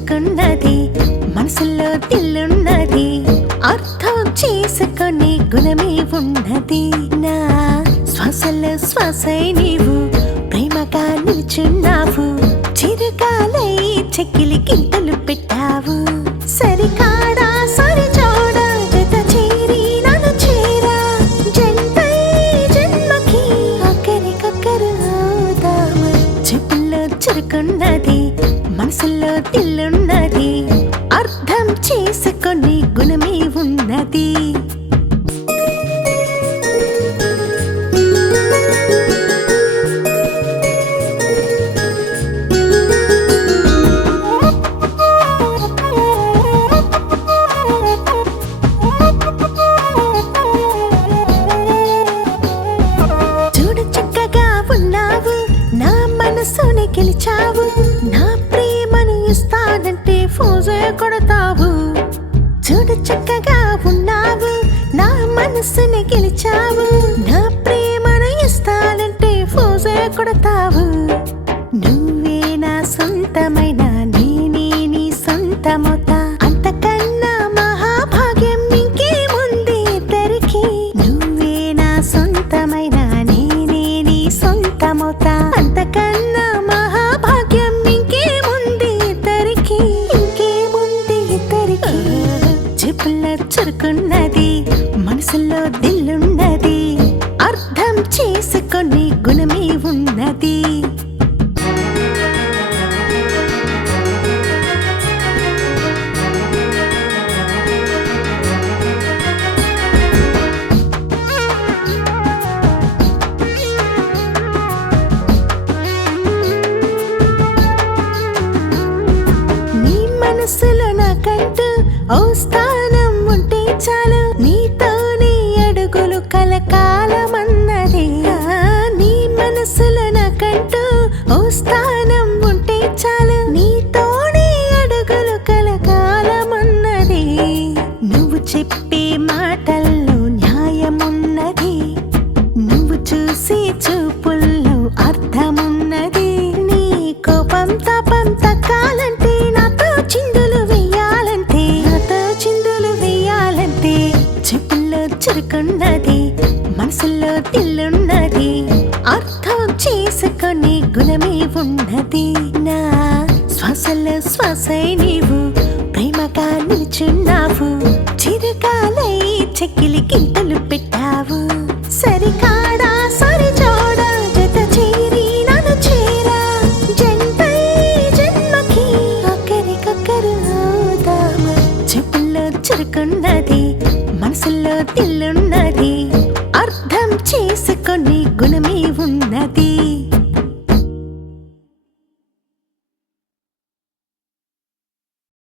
చురుకున్నది మనసులో దిల్లున్నది అర్థం చేసుకొని గుణమే ఉన్నది నా శ్వాసలో శ్వాసై నీవు ప్రేమగా నిల్చున్నావు చిరుగాలై చెక్కిలి గింతలు పెట్టావు సరికాడా సరిచోడా జత చేరి నన్ను చేరా జంటై జన్మకి ఒకరికొకరు అవుదాము చెప్పుల్లో చురుకున్నది మనసులో దిల్లున్నది అర్థం చేసుకొని గుణమే ఉన్నది చూడు చక్కగా ఉన్నావు నా మనసుని గెలిచావు నా ప్రేమను ఇస్తానంటే ఫోజే కొడతావు చూడు చక్కగా ఉన్నావు నా మనసుని గెలిచావు నా ప్రేమను ఇస్తానంటే ఫోజే కొడతావు నువ్వే నా సొంతమైన నేనే నీ సొంతమవుతా అంతకన్నా మహాభాగ్యం ఇంకేముంది ఇద్దరికి నువ్వే నా సొంతమైన నేనే నీ సొంతమవుతా అంతకన్నా మహాభాగ్యం ఇంకేముంది ఇద్దరికి ఇంకేముంది ఇద్దరికి చెప్పుల్లో చురుకున్నది మనసులో దిల్లున్నది అర్థం చేసుకొని గుణమే ఉన్నది నీ మనసులో నాకంటూ ఓ స్థానం ఉంటే చాలు నీతోనే అడుగులు కలకాలమన్నది నీ మనసులో నాకంటూ ఓ స్థానం ఉంటే చాలు నీతోనే అడుగులు కలకాలమన్నది నువ్వు చెప్పే మాటల్లో న్యాయమున్నది నువ్వు చూసే చూపుల్లో అర్థమున్నది నీ కోపం తాపం తగ్గాలంటే నాతో చిందులు వెయ్యాలంటే చెప్పుల్లో చురుకున్నది మనసులో దిల్లున్నది అర్థం చేసుకొని గుణమే ఉన్నది నా శ్వాసలో శ్వాసై నీవు ప్రేమగా నిల్చున్నావు చిరుగాలై చెక్కిలి గింతలు పెట్టావు